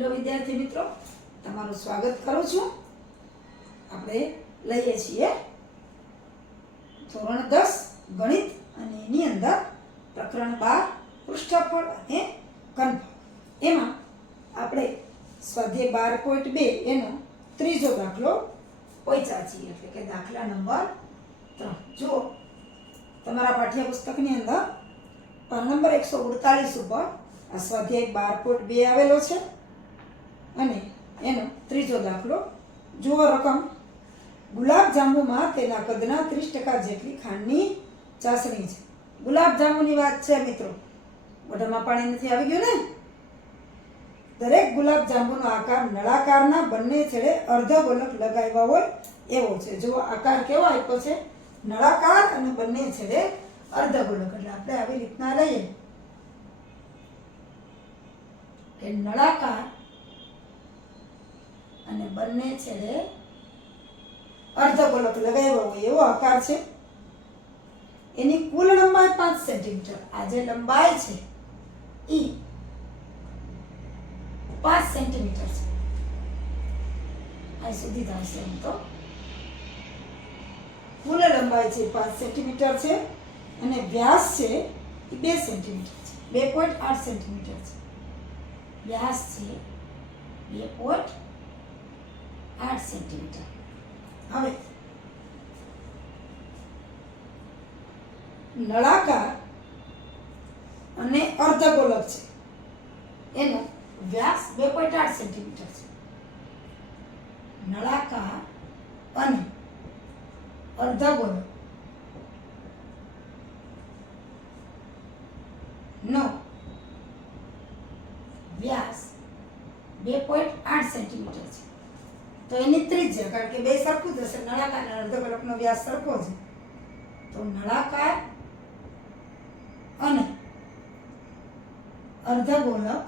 Hello વિદ્યાર્થી મિત્રો, તમારું સ્વાગત કરું છું. આપણે લઈએ છીએ ધોરણ 10 ગણિત અને એની અંદર પ્રકરણ 12 પૃષ્ઠફળ અને ઘનફળ. એમાં આપણે સ્વાધ્યાય 12.2 એનો ત્રીજો દાખલો પહોંચ્યા છીએ, એટલે કે દાખલા નંબર 3. જો તમારા પાઠ્યપુસ્તકની અંદર પાન નંબર 148 ઉપર આ સ્વાધ્યાય 12.2 આવેલો છે અને એનો ત્રીજો દાખલો જુઓ. રકમ: ગુલાબ જાંબુમાં તેના કદના 30% જેટલી ખાંડની ચાસણી છે. ગુલાબ જાંબુની વાત છે મિત્રો, મોઢામાં પાણી નથી આવી ગયું ને? દરેક ગુલાબ જાંબુનો આકાર નળાકારના બંને છેડે અર્ધગોલક લગાવ્યા હોય એવો છે. જો આકાર કેવો આપ્યો છે? નળાકાર અને બંને છેડે અર્ધગોલક. એટલે આપણે આવી રીતના લઈએ કે નળાકાર અને બંને છેડે અર્ધગોલક લગાવ્યો હોય એવો આકાર છે. એની કુલ લંબાઈ 5 સેન્ટીમીટર. આ જે લંબાઈ છે એ 5 સેન્ટીમીટર છે. આ સુધી થશે. એમ તો કુલ લંબાઈ છે 5 સેન્ટીમીટર છે અને વ્યાસ છે એ 2 સેન્ટીમીટર છે. 2.8 સેન્ટીમીટર છે વ્યાસ છે. 2.8 સેન્ટીમીટર. હવે નળાકાર અને અર્ધગોલક છે, એનો વ્યાસ 2.8 સેન્ટીમીટર છે. નળાકાર અને અર્ધગોલક નો વ્યાસ 2.8 સેન્ટીમીટર છે. તો એની ત્રિજ્યા, કારણ કે બે સરખું જ હશે, નળાકાર અને અર્ધગોલકનો વ્યાસ સરખો છે, તો નળાકાર અને અર્ધગોલક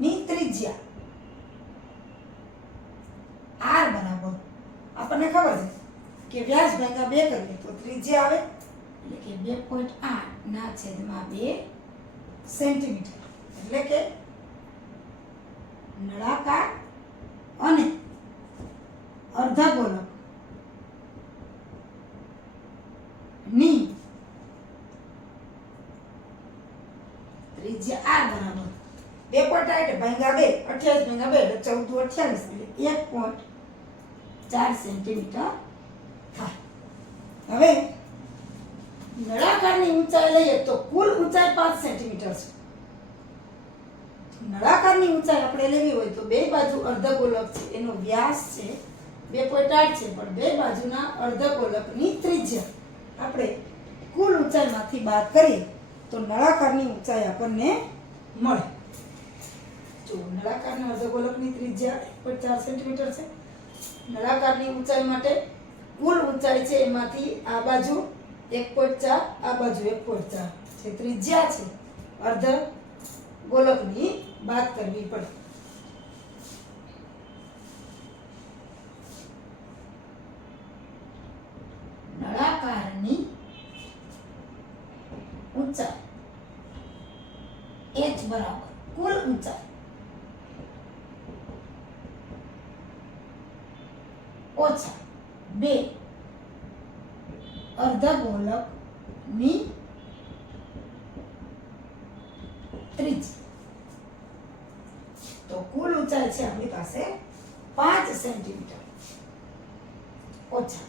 ની ત્રિજ્યા r બરાબર, આપણને ખબર છે કે વ્યાસ ભાગ્યા 2 કરીએ તો ત્રિજ્યા આવે, એટલે કે 2.8 ના છેદમાં 2 સેન્ટીમીટર. એટલે કે નળાકાર અને અર્ધગોલક ની ત્રિજ્યા r બરાબર 2.8 ભાગ્યા 2, 28 ભાગ્યા 2 એટલે 14 28, એટલે 1.4 સેન્ટીમીટર થાય. હવે નળાકારની ઊંચાઈ લઈએ તો કુલ ઊંચાઈ 5 સેન્ટીમીટર છે. નળાકારની ઊંચાઈ આપણે લેવી હોય તો બે બાજુ અર્ધગોલક છે, એનો વ્યાસ છે 2.8 છે, પણ બે બાજુના અર્ધગોલકની ત્રિજ્યા આપણે કુલ ઊંચાઈમાંથી બાદ કરીએ તો નળાકારની ઊંચાઈ આપણને મળે. જો નળાકારના અર્ધગોલકની ત્રિજ્યા 1.4 સેન્ટીમીટર છે. નળાકારની ઊંચાઈ માટે કુલ ઊંચાઈ છે એમાંથી આ બાજુ 1.4, આ બાજુ 1.4 છે ત્રિજ્યા છે અર્ધગોલકની બાદ કરવી પડે. નળાકારની ઊંચાઈ h બરાબર કુલ ઊંચાઈ ઓછા 2 અર્ધગોલકની ત્રિજ્યા. તો કુલ ઊંચાઈ છે આપણી પાસે 5 સેન્ટીમીટર ઓછા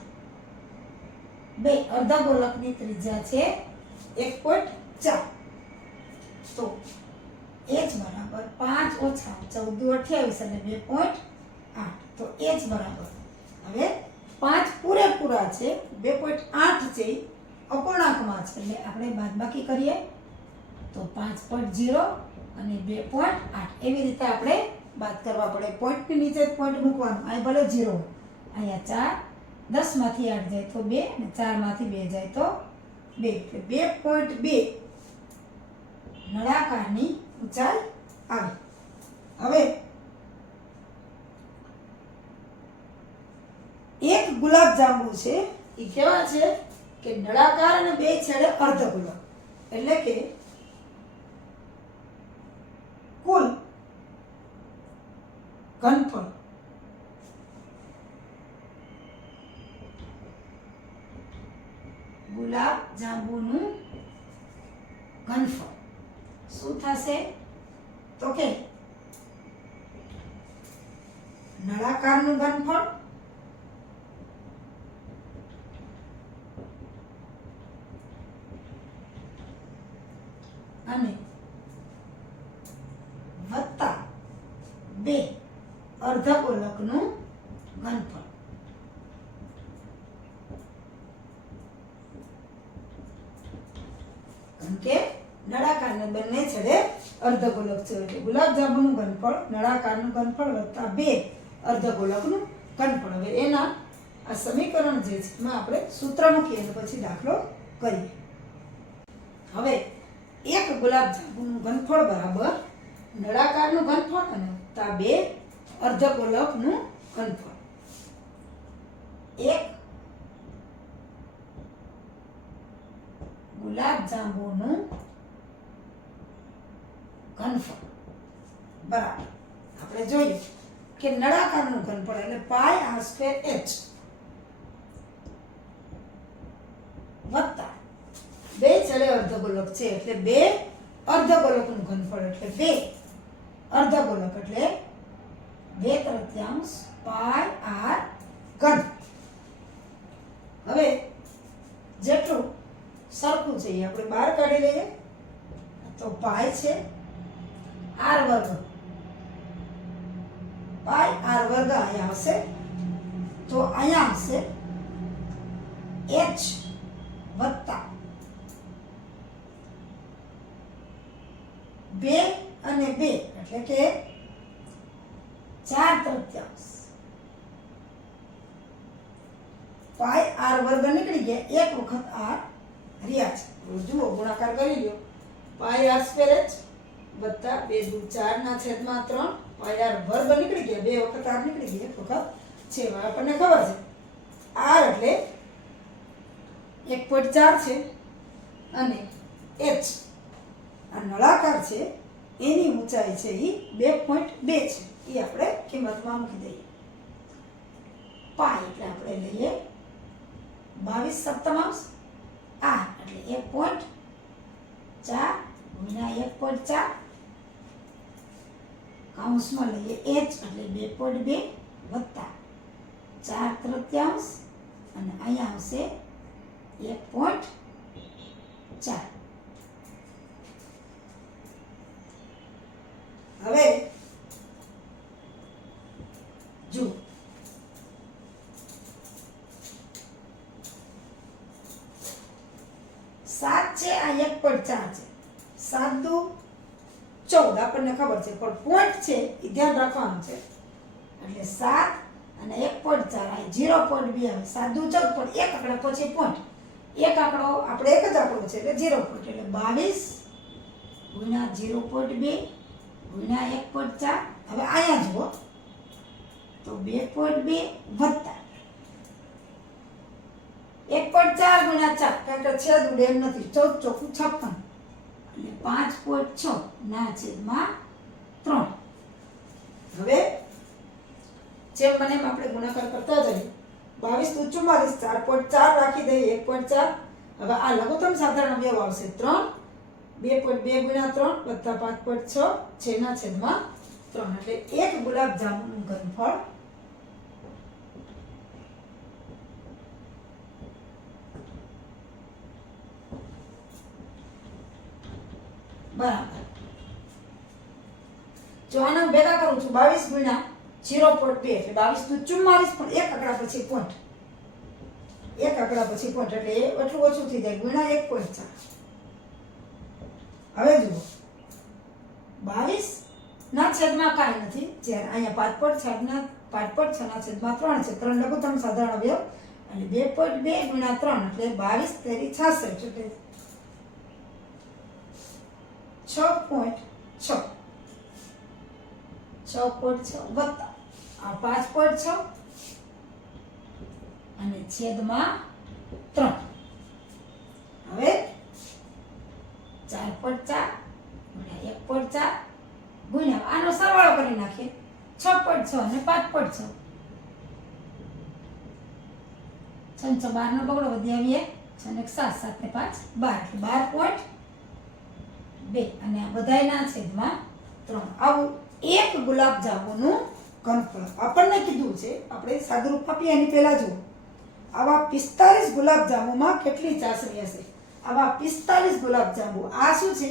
2 અર્ધગોલકની ત્રિજ્યા છે 1.4. તો h બરાબર 5 ઓછા 14 28 એટલે 2.8. તો h બરાબર, હવે 5 પૂરેપૂરા છે, 2.8 છે અપૂર્ણાંકમાં છે, એટલે આપણે બાદબાકી કરીએ તો 5.0 અને 2.8 એવી રીતે આપણે બાદ કરવા પડે. પોઈન્ટની નીચે જ પોઈન્ટ મૂકવાનો. અહીં ભલે 0, અહીંયા 4, 10 માંથી 8 જાય તો 2 અને 4 માંથી 2 જાય તો 2, એટલે 2.2 નળાકારની ઊંચાઈ આવે. હવે એક ગુલાબ જાંબુ છે એ કેવા છે કે નળાકાર અને બે છેડે અર્ધગોલક, એટલે કે કુલ ગુલાબ જાંબુનું ઘનફળ શું થશે તો કે નળાકારનું ઘનફળ અને વત્તા 2 અર્ધગોલકનું ઘનફળ. કારણ કે નળાકારના બંને છેડે અર્ધગોલક છે એટલે ગુલાબજાંબુનું ઘનફળ નળાકારનું ઘનફળ વત્તા 2 અર્ધગોલકનું ઘનફળ. હવે એના આ સમીકરણ જે છે એમાં આપણે સૂત્ર મૂકીએ અને પછી દાખલો કરીએ. હવે એક ગુલાબજાંબુનું ઘનફળ બરાબર નળાકારનું ઘનફળ અને વત્તા 2 અર્ધગોલકનું ઘનફળ. એક ગુલાબજાંબુનું ઘનફળ બરાબર આપણે જોઈએ કે નળાકારનું ઘનફળ એટલે પાઈ r સ્ક્વેર h વત્તા 2 છેડે અર્ધગોલક છે એટલે 2 અર્ધગોલકનું ઘનફળ એટલે 2 અર્ધગોલક એટલે 2/3 પાઈ r ઘન. હવે જેટલું સરખું છે એ આપણે બહાર કાઢી લઈએ તો પાઈ છે r વર્ગ પાઈ r વર્ગ અહીંયા આવશે તો અહીંયા આવશે h વત્તા 2 અને 2 એટલે કે 4/3 પાઈ r વર્ગ નીકળી ગયા એક વખત r રહ્યા છે. જુઓ ગુણાકાર કરી લ્યો પાઈ r સ્ક્વેર h વત્તા 2 દુ 4 ના છેદમાં 3 પાઈ r વર્ગ નીકળી ગયા 2 વખત r નીકળી ગયા એક વખત છે. આપણને ખબર છે r એટલે 1.4 છે અને h આ નળાકાર છે એની ઊંચાઈ છે એ 2.2 છે એ આપણે કિંમતમાં મૂકી દઈએ. પાઈ એટલે આપણે લઈએ 22/7 r એટલે 1.4 ગુણ્યા 1.4 કૌંસમાં લઈએ h એટલે 2.2 વત્તા 4/3 અને અહીંયા આવશે 1.4. હવે જુઓ 7 છે આ 1.4 છે 7 દુ 14 આપણને ખબર છે પણ પોઈન્ટ છે એ ધ્યાન રાખવાનું છે એટલે 7 અને 1.4 આ 0.2 આવે 7 દુ 14 પણ એક આંકડા પછી પોઈન્ટ એક આંકડો આપણે એક જ આંકડો છે એટલે 0 પોઈન્ટ એટલે 22 ગુણ્યા 0.2 ગુણ્યા 1.4. હવે અહીંયા જુઓ તો 2.2 વત્તા 1.4 ગુણ્યા 4 કારણ કે છેદ ઉડે એમ નથી 14 ચોખ્ખું 56 એટલે 5.6 ના છેદમાં 3. હવે જેમ બને એમ આપણે ગુણાકાર કરતા જઈએ 22 દુ 44 4.4 રાખી દઈએ 1.4. હવે આ લઘુત્તમ સાધારણ અવયવ આવશે 3 2.2 ગુણ્યા 3 વત્તા 5.6 6 ના છેદમાં 3 એટલે એક ગુલાબજાંબુનું ઘનફળ બરાબર જો આને ભેગા કરું છું 22 ગુણ્યા 0.2 એટલે 22 દુ 44 પણ એક આંકડા પછી પોઈન્ટ એક આંકડા પછી પોઈન્ટ એટલે એટલું ઓછું થઈ જાય ગુણ્યા 1.4. હવે જુઓ 22 ના છેદમાં કાંઈ નથી જ્યારે અહીંયા 5.6 ના 5.6 ના છેદમાં 3 છે 3 લઘુત્તમ સાધારણ અવયવ અને 2.2 ગુણ્યા 3 એટલે 22 તેરી 66 એટલે 6.6 વત્તા આ 5.6 અને છેદમાં 3. હવે 4.4 ગુણ્યા 1.4 ગુણ્યા આનો સરવાળો કરી નાખીએ 6.6 અને 5.6 6 12 નો બગડો વધી આવીએ 6 ને 7, 7 ને 5 12 એટલે 12.2 અને આ બધાયના છેદમાં 3. આવું એક ગુલાબ જાંબુનું ઘનફળ આપણને કીધું છે. આપણે સાદુરૂપ આપીએ એની પહેલા જુઓ, આવા 45 ગુલાબ જાંબુમાં કેટલી ચાસણી હશે? આવા 45 ગુલાબ જાંબુ. આ શું છે?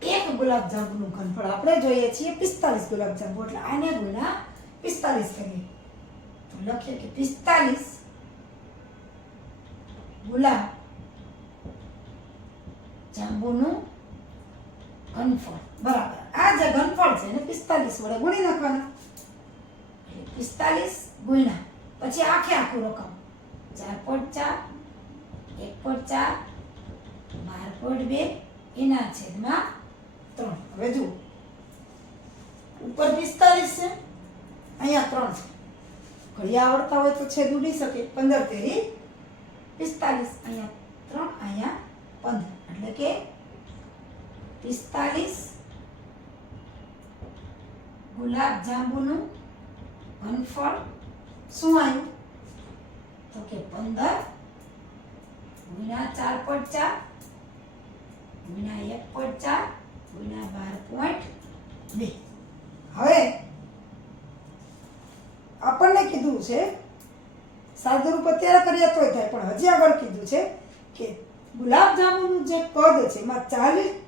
એક ગુલાબ જાંબુનું ઘનફળ. આપણે જોઈએ છીએ 45 ગુલાબ જાંબુ, એટલે આને ગુણ્યા 45 કરીએ તો લખીએ કે 45 ગુલાબ જાંબુનું ઘનફળ બરાબર. આ જે ઘનફળ છે એને 45 વડે ગુણી નાખવાના. એટલે 45 ગુણ્યા પછી આખે આખું રકમ 4.4 1.4 12.2 એના છેદમાં 3. હવે જુઓ, ઉપર 45 છે, અહીંયા 3 છે. ઘડિયા આવડતા હોય તો છેદ ઉડી શકે. 15 તેરી 45, અહીંયા 3, અહીંયા 15, એટલે કે 45 ગુલાબ જાંબુનું ઘનફળ શું આવ્યું? તો કે 15 ગુણ્યા 4.4 ગુણ્યા 1.4 ગુણ્યા 12.2. હવે આપણને કીધું છે, સાદુરૂપ અત્યારે કરીએ તોય થાય, પણ હજી આગળ કીધું છે કે ગુલાબ જાંબુનું જે કદ છે એમાં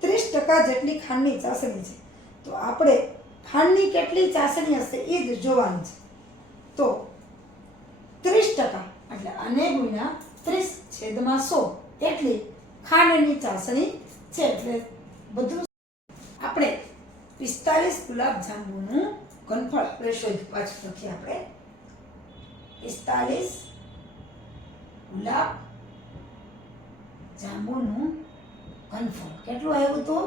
30% જેટલી ખાંડની ચાસણી છે. તો આપણે ખાંડની કેટલી ચાસણી હશે એ જ જોવાનું છે. તો 30% એટલે આને ગુણ્યા 30/100 એટલી ખાંડની ચાસણી છે. એટલે બધું આપણે 45 ગુલાબ જાંબુનું ઘનફળ આપણે શોધ્યું. પાછું લખીએ આપણે 45 ગુલાબ જાંબુનું ઘનફળ કેટલું આવ્યું હતું?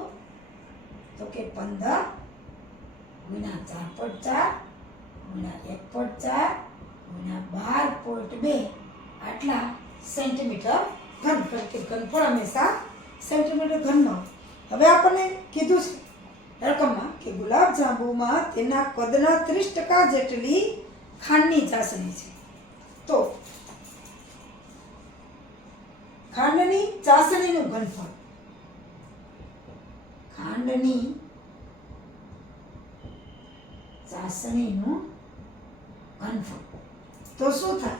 તો કે 15 ગુણ્યા 4.4 ગુણ્યા 1.4 ગુણ્યા 12.2 આટલા સેન્ટીમીટર ઘન. કે ઘનફળ હંમેશા સેન્ટીમીટર ઘનમાં. હવે આપણને કીધું છે રકમમાં કે ગુલાબ જાંબુમાં તેના કદના 30% જેટલી ખાંડની ચાસણી છે. તો ખાંડની ચાસણીનું ઘનફળ, ખાંડની ચાસણીનું ઘનફળ તો શું થાય?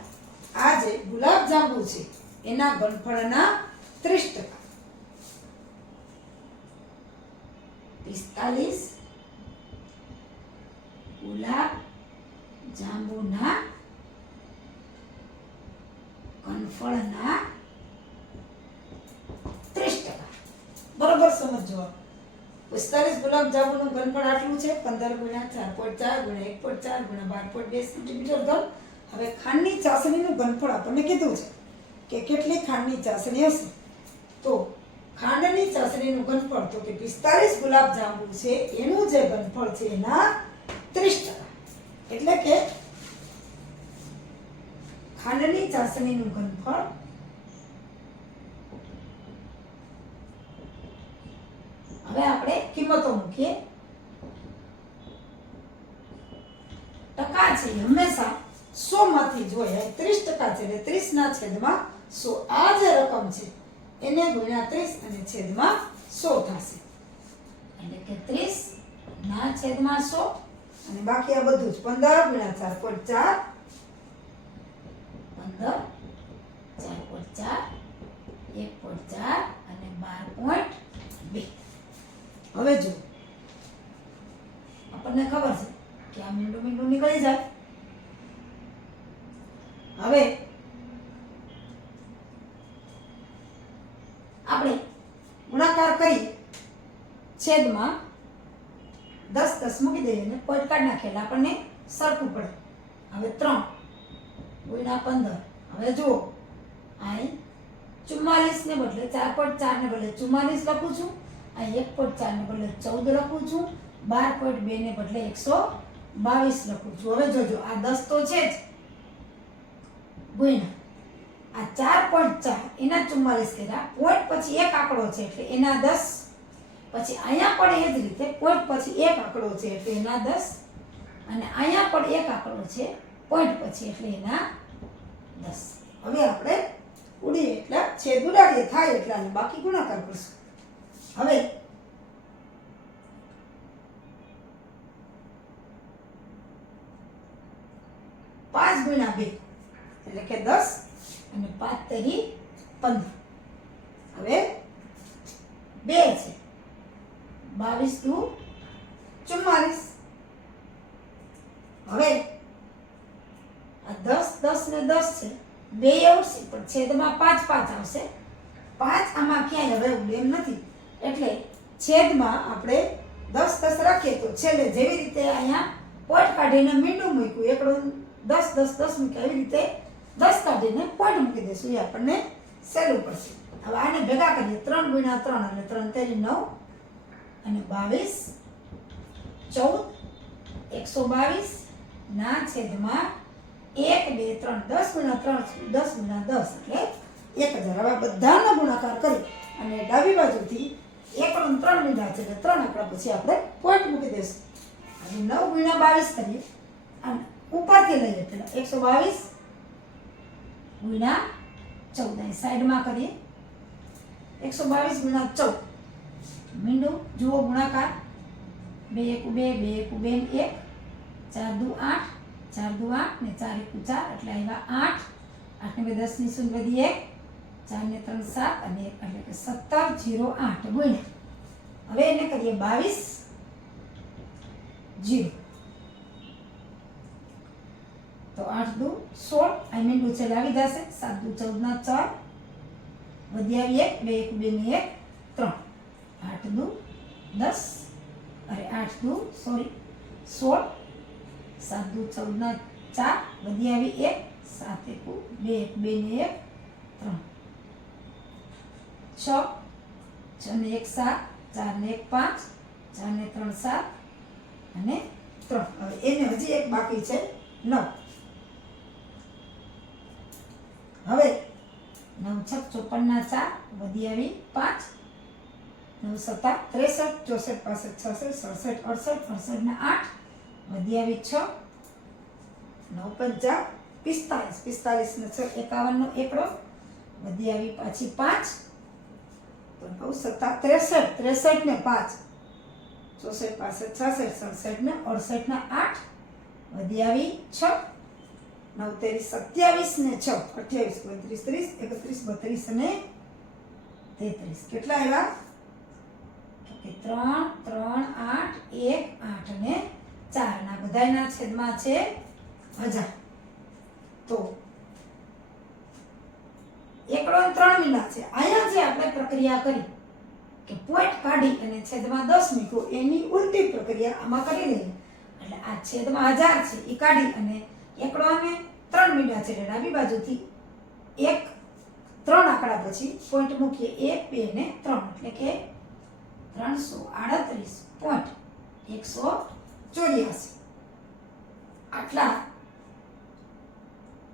આ જે ગુલાબ જાંબુ છે એના ઘનફળના 30%, 45 ગુલાબ જાંબુના ઘનફળના 30%. બરોબર સમજો. 45 ગુલાબ જાંબુનું ઘનફળ આટલું છે, 15 ગુણ્યા 4.4 ગુણ્યા 1.4 ગુણ્યા 12.2 સેન્ટીમીટર ઘન. હવે ખાંડની ચાસણીનું ઘનફળ આપણને કીધું છે કે કેટલી ખાંડની ચાસણી હશે. તો ખાંડની ચાસણીનું ઘનફળ તો કે 45 ગુલાબ જાંબુ છે એનું જે ઘનફળ છે એના 30%. એટલે કે ખાંડની ચાસણીનું ઘનફળ હવે આપણે કિંમતો મૂકીએ. ટકા છે હંમેશા 100 માંથી જોઈએ. 30% છે એટલે 30 ના છેદમાં 100. આ જે રકમ છે એને ગુણ્યા 30 અને છેદમાં 100 થશે. એટલે કે 30 ના છેદમાં 100 અને બાકી આ બધું જ 15 ગુણ્યા 4.4 15 4.4 1.4 અને 12.2. હવે જો આપણને ખબર છે કે આ મીંડું નીકળી જાય. હવે આપણે ગુણાકાર કરી છેદમાં 10 10 મૂકી દઈએ અને પોઈન્ટ કાઢી નાખીએ એટલે આપણને સરખું પડે. હવે 3 ગુણ્યા 15. હવે જુઓ અહીં 44 ને બદલે 4.4 ને બદલે 44 લખું છું, અહીં 1.4 ને બદલે 14 લખું છું, 12.2 ને બદલે 122 લખું છું. હવે જોજો આ 10 તો છે જ ગુણ્યા આ 4.4 એના 44 કર્યા, પોઈન્ટ પછી એક આંકડો છે એટલે એના 10, પછી અહીંયા પણ એ જ રીતે પોઈન્ટ પછી એક આંકડો છે એટલે એના 10 અને અહીંયા પણ એક આંકડો છે પોઈન્ટ પછી એટલે એના 10. હવે આપણે ઉડીએ એટલા છેદ ઉડાડીએ થાય એટલા અને બાકી ગુણાકાર કરશું. હવે 5 ગુણ્યા 2 એટલે કે 10 અને 5 તેરી 15. હવે 2 છે 22 દુ 44. હવે આ 10 10 ને 10 છે બે આવશે પણ છેદમાં 5 5 આવશે. 5 આમાં ક્યાંય હવે એમ નથી એટલે છેદમાં આપણે 10 10 રાખીએ તો છેલ્લે જેવી રીતે અહીંયા પોઈન્ટ કાઢીને મીંડું મૂક્યું એકડું 10 10 10 મૂક્યું એવી રીતે 10 કાઢીને પોઈન્ટ મૂકી દઈશું. એ આપણને સહેલું પડશે. હવે આને ભેગા કરીએ 3 ગુણ્યા 3 એટલે 3 તેરી 9 અને 22 14 122 ના છેદમાં 1 2 3 10 ગુણ્યા 3 10 ગુણ્યા 10 એટલે 1000. હવે બધાનો ગુણાકાર કરી અને ડાબી બાજુથી 1 અને 3 મીંડા છે એટલે 3 આંકડા પછી આપણે પોઈન્ટ મૂકી દઈશું. હવે 9 ગુણ્યા 22 કરીએ અને ઉપરથી લઈએ એટલે 122 ગુણ્યા 14 અહીં સાઈડમાં કરીએ 122 ગુણ્યા 14 મીંડું જુઓ ગુણાકાર 2 1 2 2 1 2 1 4 દુ 8 4 દુ 8 ને 4 1 4 એટલે આવ્યા 8 8 ને 10 ની શૂન્ય વધી 1 4 ને 3 7 અને 1 એટલે કે 17 0 8 ગુણ્યા. હવે એને કરીએ 22 0 તો 8 દુ 16 આ મીંડું છે લાવી જશે 7 દુ 14 ના 4 વધી આવી 1 2 1 2 ની 1 3 8 દુ 10 અરે 8 દુ સોરી 16 7 દુ 14 ના 4 વધી આવી 1 7 1 2 1 2 ની 1 3 6 6 ને 1 7 4 ને 1 5 4 ને 3 7 અને 3. હવે એને હજી એક બાકી છે 9. હવે 9 6 54 ના 4 વધી આવી 5 9 7 63 64 65 66 67 68 ને 8 વધી આવી 6 9 5 45 45 ને 6 51 નો એકડો વધી આવી પાછી 5 તો 9 7 63 63 ને 5 64 65 66 67 ને 68 ના 8 વધી આવી 6 9 તેરી 27 ને 6 28 29 30 31 32 અને 33 કેટલા આવ્યા કે 3 3 8 1 8 અને 4 ના બધાયના છેદમાં છે 1000. તો એકડો 3 મીંડા છે. અહીંયા જે આપણે પ્રક્રિયા કરી કે પોઈન્ટ કાઢી અને છેદમાં 10 મૂક્યો એની ઉલટી પ્રક્રિયા આમાં કરી લઈએ એટલે આ છેદમાં 1000 છે એ કાઢી અને એકડો અને 3 મીંડા છે એટલે ડાબી બાજુથી 1 3 આંકડા પછી પોઈન્ટ મૂકીએ 1 2 ને 3 એટલે કે 338.184 આટલા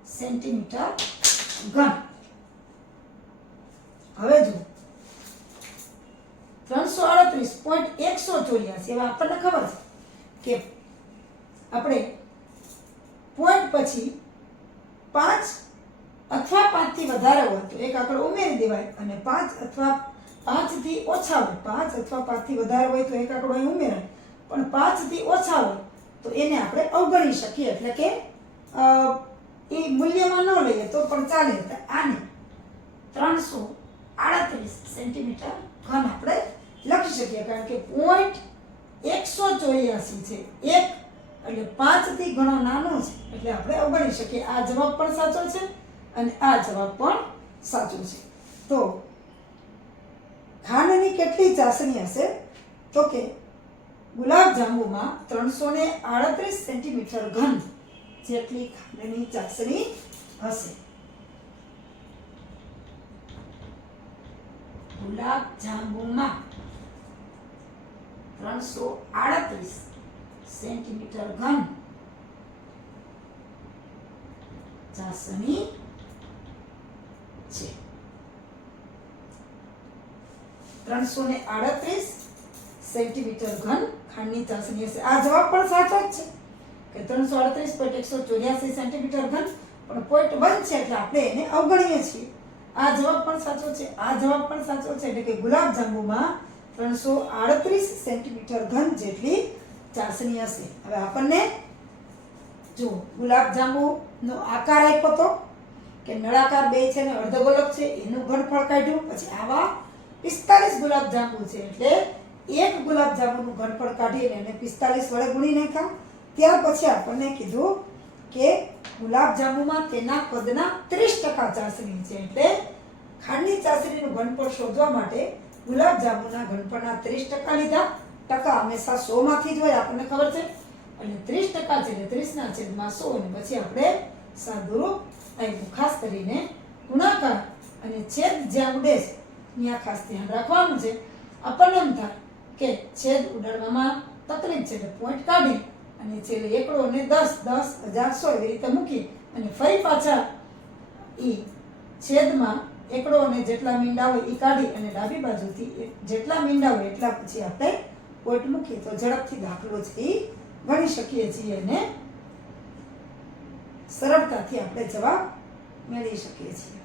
સેન્ટીમીટર ઘન. હવે જો 338.184 એવા આપણને ખબર છે કે આપણે પોઈન્ટ પછી 5 અથવા 5 થી વધારે હોય તો એક આંકડો ઉમેરી દેવાય અને 5 અથવા 5 થી ઓછા હોય 5 અથવા 5 થી વધારે હોય તો એક આંકડો અહીં ઉમેરાય પણ 5 થી ઓછા હોય તો એને આપણે અવગણી શકીએ એટલે કે એ મૂલ્યમાં ન લઈએ તો પણ ચાલે. આને 338 સેન્ટીમીટર ઘન આપણે લખી શકીએ કારણ કે પોઈન્ટ 184 છે એક એટલે 5 થી ઘણો નાનો છે એટલે આપણે અવગણી શકીએ. આ જવાબ પણ સાચો છે અને આ જવાબ પણ સાચો છે. તો ખાંડની કેટલી ચાસણી હશે તો કે ગુલાબ જાંબુમાં 338 સેન્ટીમીટર ઘન જેટલી ખાંડની ચાસણી હશે. ગુલાબ જાંબુમાં 338 સેન્ટીમીટર ઘન ચાસણી છે. 338 સેન્ટીમીટર ઘન ખાંડની ચાસણી હશે. આ જવાબ પણ સાચો જ છે કે 338.184 સેન્ટીમીટર ઘન પણ પોઈન્ટ 1 છે એટલે આપણે એને અવગણીએ છીએ આ જવાબ પણ સાચો છે, આ જવાબ પણ સાચો છે. એટલે કે ગુલાબજાંબુમાં 338 સેન્ટીમીટર ઘન જેટલી ચાસણી હશે. હવે આપણને જો ગુલાબજાંબુનો આકાર આપ્યો હતો કે નળાકાર બે છે ને અર્ધગોલક છે, એનું ઘનફળ કાઢ્યું. પછી આવા 45 ગુલાબજાંબુ છે એટલે એક ગુલાબજાંબુનું ઘનફળ કાઢીને એને 45 વડે ગુણી નાખ્યા. ત્યાર પછી આપણને કીધું કે ગુલાબજાંબુમાં તેના કદના 30% ચાસણી છે. એટલે ખાંડની ચાસણીનું ઘનફળ શોધવા માટે ગુલાબજાંબુના ઘનફળના 30% લીધા. ટકા હંમેશા 100 માંથી જ હોય, આપણને ખબર છે. અને 30% છે એટલે 30/100 અને પછી આપણે સાદુરૂપ આપ્યું. ખાસ કરીને ગુણાકાર અને છેદ જ્યાં ઉડે છે ત્યાં ખાસ ધ્યાન રાખવાનું છે. આપણને એમ થાય કે છેદ ઉડાડવામાં તકલીફ છે એટલે પોઈન્ટ કાઢી અને છેલ્લે એકડો અને 10, 10, 1000, 100 એવી રીતે મૂકી અને ફરી પાછા એ છેદમાં એકડો અને જેટલા મીંડા હોય એ કાઢી અને ડાબી બાજુથી જેટલા મીંડા હોય એટલા પછી આપણે પોઈન્ટ મૂકીએ તો ઝડપથી દાખલો છે એ ગણી શકીએ છીએ અને સરળતાથી આપણે જવાબ મેળવી શકીએ છીએ.